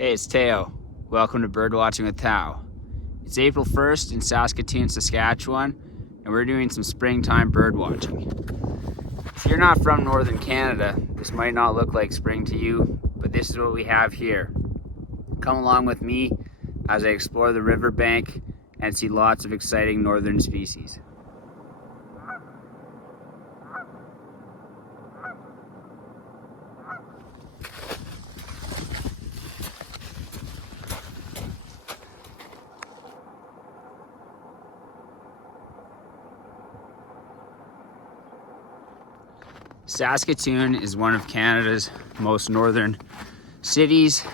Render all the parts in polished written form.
Hey, it's Teo. Welcome to Birdwatching with Tao. It's April 1st in Saskatoon, Saskatchewan, and we're doing some springtime birdwatching. If you're not from Northern Canada, this might not look like spring to you, but this is what we have here. Come along with me as I explore the riverbank and see lots of exciting northern species. Saskatoon is one of Canada's most northern cities,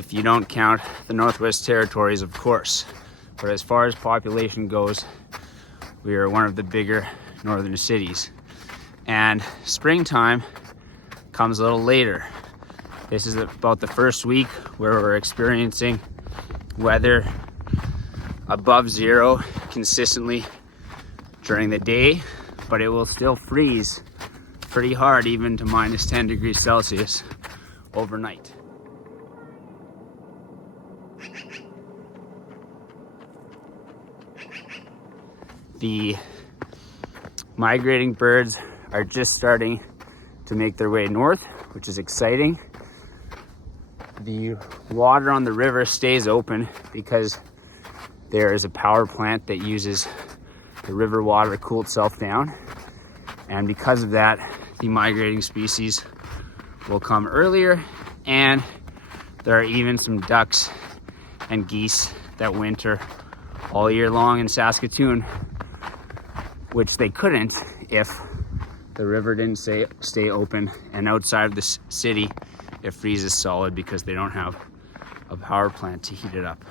if you don't count the Northwest Territories, of course. But as far as population goes, we are one of the bigger northern cities. And springtime comes a little later. This is about the first week where we're experiencing weather above zero consistently during the day, but it will still freeze pretty hard, even to minus 10 degrees Celsius overnight. The migrating birds are just starting to make their way north, which is exciting. The water on the river stays open because there is a power plant that uses the river water to cool itself down. And because of that, the migrating species will come earlier, and there are even some ducks and geese that winter all year long in Saskatoon, which they couldn't if the river didn't stay open, and outside of the city it freezes solid because they don't have a power plant to heat it up.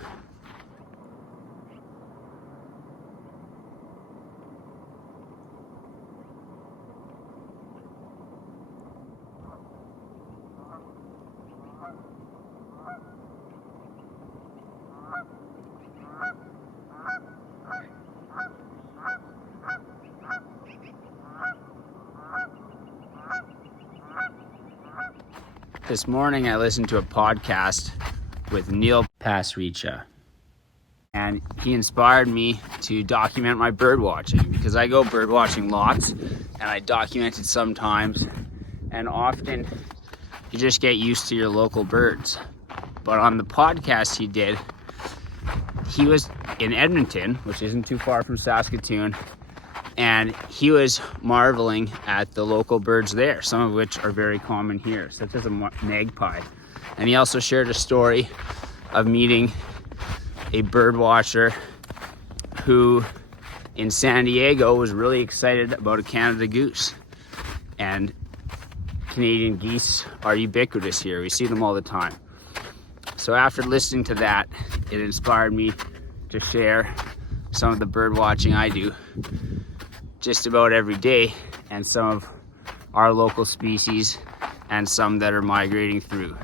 This morning I listened to a podcast with Pasricha, and he inspired me to document my bird watching, because I go bird watching lots and I document it sometimes, and often you just get used to your local birds. But on the podcast he did, he was in Edmonton, which isn't too far from Saskatoon, and he was marveling at the local birds there, some of which are very common here, such as a magpie. And he also shared a story of meeting a bird watcher who in San Diego was really excited about a Canada goose. And Canadian geese are ubiquitous here. We see them all the time. So after listening to that, it inspired me to share some of the bird watching I do just about every day, and some of our local species and some that are migrating through.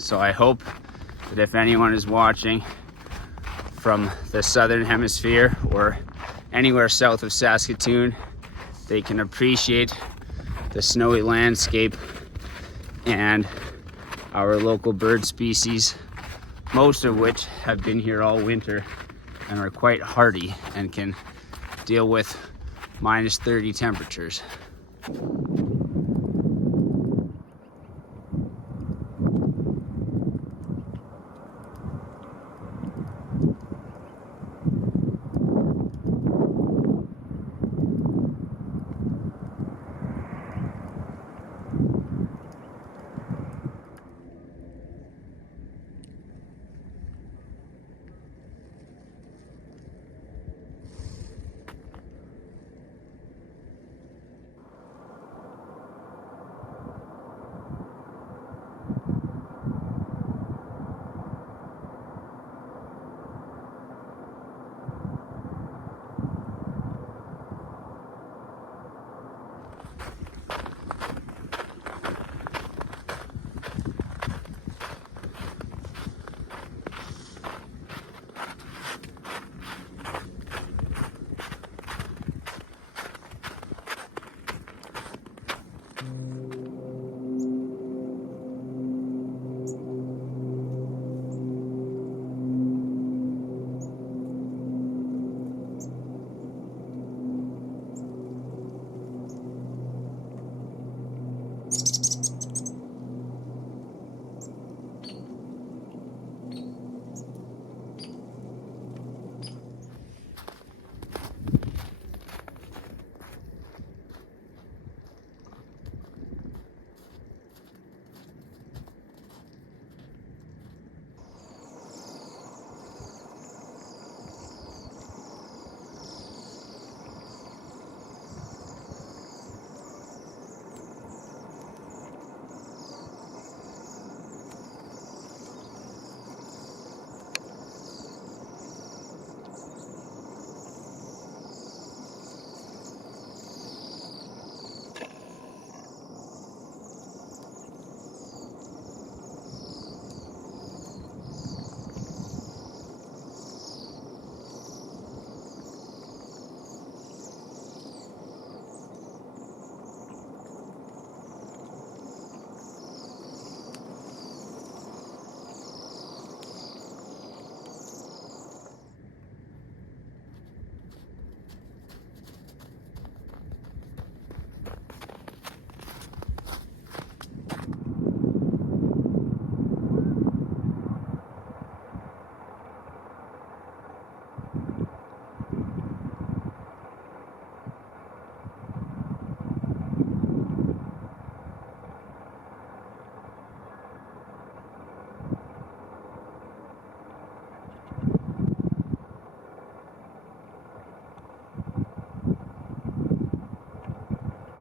So I hope that if anyone is watching from the southern hemisphere or anywhere south of Saskatoon, they can appreciate the snowy landscape and our local bird species, most of which have been here all winter and are quite hardy and can deal with minus 30 temperatures.